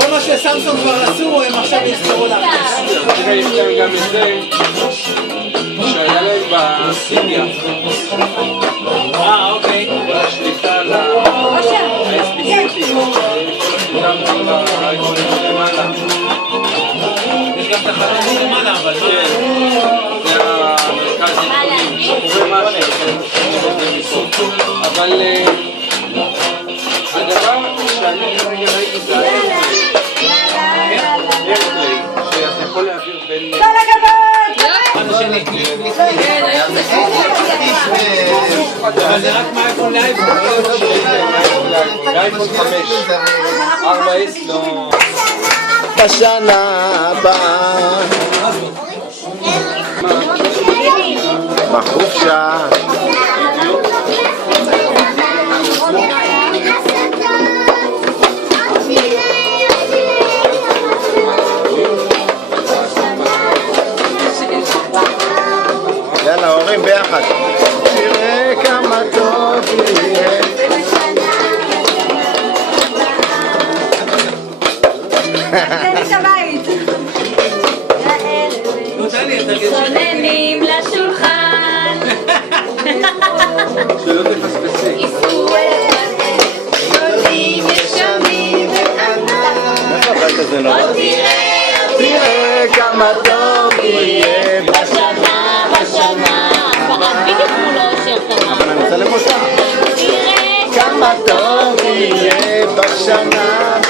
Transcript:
כל מה שסמסונג כבר עשו, הם עכשיו יזכרו להכניס. יש להם גם את זה שהיה להם בסידיה. אוקיי. כל השליטה על ה-SBC, כל השליטה על האייפונים למעלה. יש גם תחנות למעלה, אבל כן, זה המרכז זה משהו, אבל הדבר שאני כרגע ראיתי זה איירפליי, שאתה יכול להעביר בין... כל הכבוד! אבל זה רק מאייפון לאייפון. לאייפון 5, 4S לא... בשנה הבאה בחופשה יאללה הורים ביחד תראה כמה טוב יהיה צוננים לשולחן שלא תפספסי. גדולים ישנים וענן עוד תראה כמה טוב יהיה בשנה בדיוק מול אושר אבל אני רוצה למוצא תראה כמה טוב יהיה בשנה